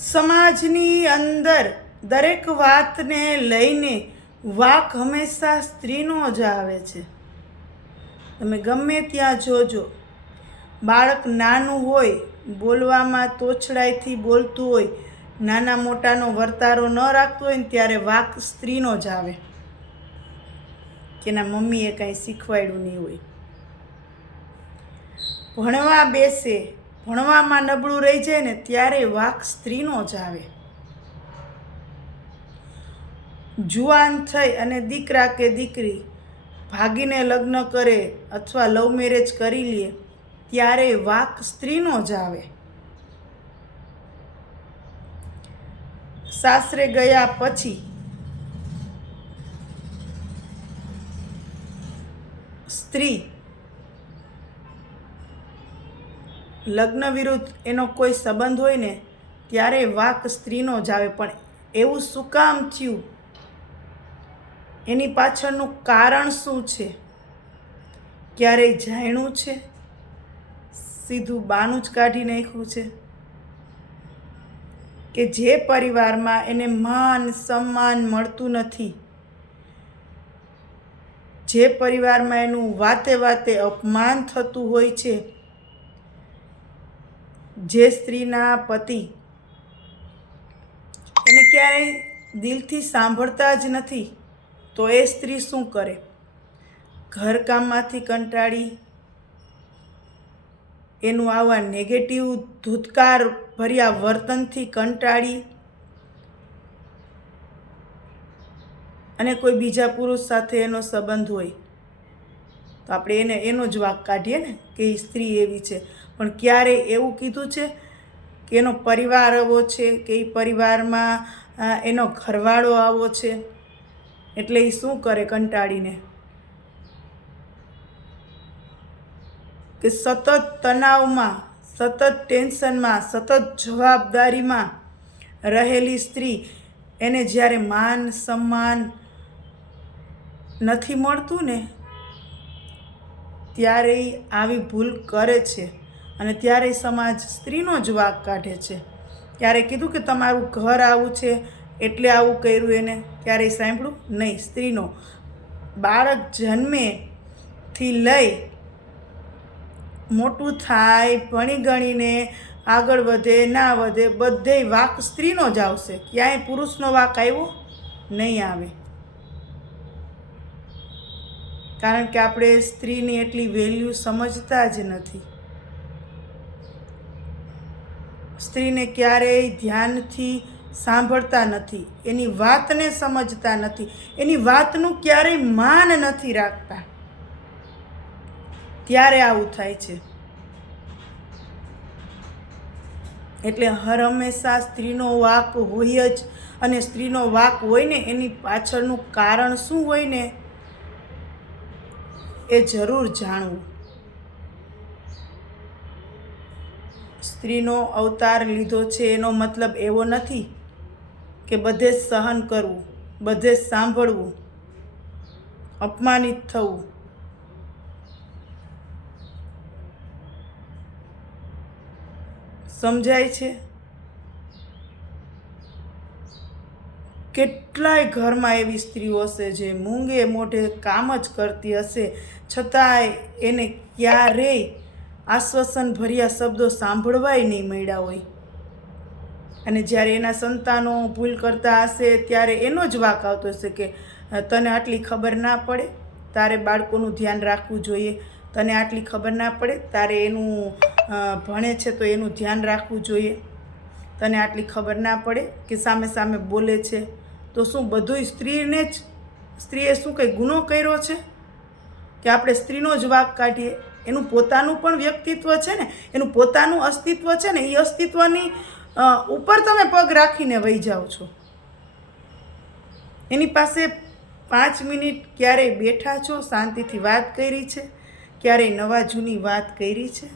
સમાજની અંદર દરેક વાતને લઈને વાક હંમેશા સ્ત્રીનો જ આવે છે. તમે ગમે ત્યાં જોજો. બાળક નાનું હોય, બોલવામાં તોછડાઈથી બોલતું હોય, નાના મોટાનો વર્તારો ન રાખતો હોય ને ત્યારે વાક સ્ત્રીનો જ આવે. કે એના મમ્મીએ કાંઈ શીખવાડ્યું નહીં હોય. ભણવા બેસે ભણવામાં નબળું રહી જાય ને ત્યારે વાક સ્ત્રીનો જ આવે. જુવાન થઈ અને દીકરા કે દીકરી ભાગીને લગ્ન કરે અથવા લવ મેરેજ કરી લે, ત્યારે વાક સ્ત્રીનો જ આવે. સાસરે ગયા પછી સ્ત્રી લગ્ન વિરુદ્ધ એનો કોઈ સંબંધ હોય ને, ત્યારે વાક સ્ત્રીનો જ આવે. પણ એવું શું કામ થયું? એની પાછળનું કારણ શું છે? ક્યારેય જાણ્યું છે? સીધું બાનું જ કાઢી નાખ્યું છે. કે જે પરિવારમાં એને માન, સન્માન મળતું નથી, જે પરિવારમાં એનું વાતે વાતે અપમાન થતું હોય છે જે સ્ત્રીના પતિ એને ક્યારેય દિલથી સાંભળતા જ નથી, તો એ સ્ત્રી શું કરે? ઘરકામમાંથી કંટાળી એનું આવા નેગેટિવ ધૂતકાર ભર્યા વર્તનથી કંટાળી અને કોઈ બીજા પુરુષ સાથે એનો સંબંધ હોય તો આપણે એને, એનો જ વાક કાઢીએ ને કે એ સ્ત્રી એવી છે. પણ ક્યારે એવું કીધું છે કે એનો પરિવાર આવો છે, કે એ પરિવારમાં એનો ઘરવાળો આવો છે, એટલે એ શું કરે કંટાળીને? કે સતત તણાવમાં, સતત ટેન્શનમાં, સતત જવાબદારીમાં રહેલી સ્ત્રી એને જ્યારે માન, સન્માન નથી મળતું ને ત્યારે આવી ભૂલ કરે છે અને ત્યારે સમાજ સ્ત્રીનો જ વાક કાઢે છે. ત્યારે કીધું કે તમારું ઘર આવું છે એટલે આવું કર્યું એને? ત્યારે સાંભળ્યું? નહીં. સ્ત્રીનો બાળક જન્મેથી લઈ મોટું થાય, ભણી ગણીને આગળ વધે, ના વધે બધે વાક સ્ત્રીનો જ આવશે. ક્યાંય પુરુષનો વાક આવ્યો? નહીં આવે. કારણ કે આપણે સ્ત્રીની એટલી વેલ્યુ સમજતા જ નથી. સ્ત્રીને ક્યારેય ધ્યાનથી સાંભળતા નથી, એની વાતને સમજતા નથી, એની વાતનું ક્યારેય માન નથી રાખતા. ત્યારે આવું થાય છે. એટલે હર હંમેશા સ્ત્રીનો વાક હોય જ, અને સ્ત્રીનો વાક હોય ને એની પાછળનું કારણ શું હોય ને એ જરૂર જાણવું. સ્ત્રીનો અવતાર લીધો છે એનો મતલબ એવો નથી કે બધે સહન કરવું, બધે સાંભળવું, અપમાનિત થવું. સમજાય છે? કેટલાય ઘરમાં એવી સ્ત્રીઓ હશે જે મૂંગે મોઢે કામ જ કરતી હશે, છતાંય એને ક્યારેય આશ્વાસન ભર્યા શબ્દો સાંભળવાય નહીં મળ્યા હોય. અને જ્યારે એના સંતાનો ભૂલ કરતા હશે, ત્યારે એનો જ વાક આવતો હશે કે, તને આટલી ખબર ના પડે? તારે બાળકોનું ધ્યાન રાખવું જોઈએ. તને આટલી ખબર ના પડે? તારે એનું ભણે છે તો એનું ધ્યાન રાખવું જોઈએ. તને આટલી ખબર ના પડે? કે સામે સામે બોલે છે? તો શું બધુંય સ્ત્રીને જ, સ્ત્રીએ શું કંઈ ગુનો કર્યો છે? કે આપણે સ્ત્રીનો જ વાક કાઢીએ? એનું પોતાનું પણ વ્યક્તિત્વ છે ને? એનું પોતાનું અસ્તિત્વ છે ને? એ અસ્તિત્વની ઉપર તમે પગ રાખીને વહી જાઓ છો. એની પાસે પાંચ મિનિટ ક્યારેય બેઠા છો, શાંતિથી વાત કરી છે, ક્યારેય નવા જૂની વાત કરી છે.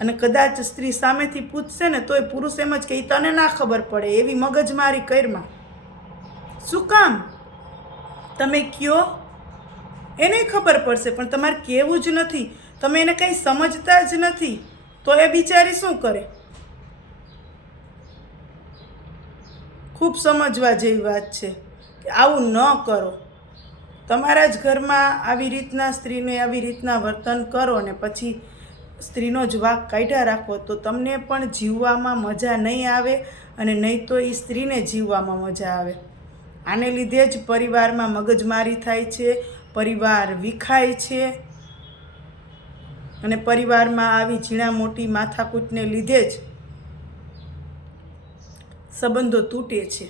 અને કદાચ સ્ત્રી સામેથી પૂછશે ને, તોય પુરુષ એમ જ કે એ તને ના ખબર પડે, એવી મગજમારી કરમાં શું કામ? તમે કયો? એને ખબર પડશે, પણ તમારે કહેવું જ નથી. તમે એને કંઈ સમજતા જ નથી. તો એ બિચારી શું કરે? ખૂબ સમજવા જેવી વાત છે કે આવું ન કરો. તમારા જ ઘરમાં આવી રીતના સ્ત્રીને આવી રીતના વર્તન કરો ને પછી સ્ત્રીનો જ વાક કાઢ્યા રાખો, તો તમને પણ જીવવામાં મજા નહીં આવે અને નહીં તો એ સ્ત્રીને જીવવામાં મજા આવે. આને લીધે જ પરિવારમાં મગજમારી થાય છે, પરિવાર વિખાય છે અને પરિવારમાં આવી ઝીણા મોટી માથાકૂટને લીધે જ સંબંધો તૂટે છે.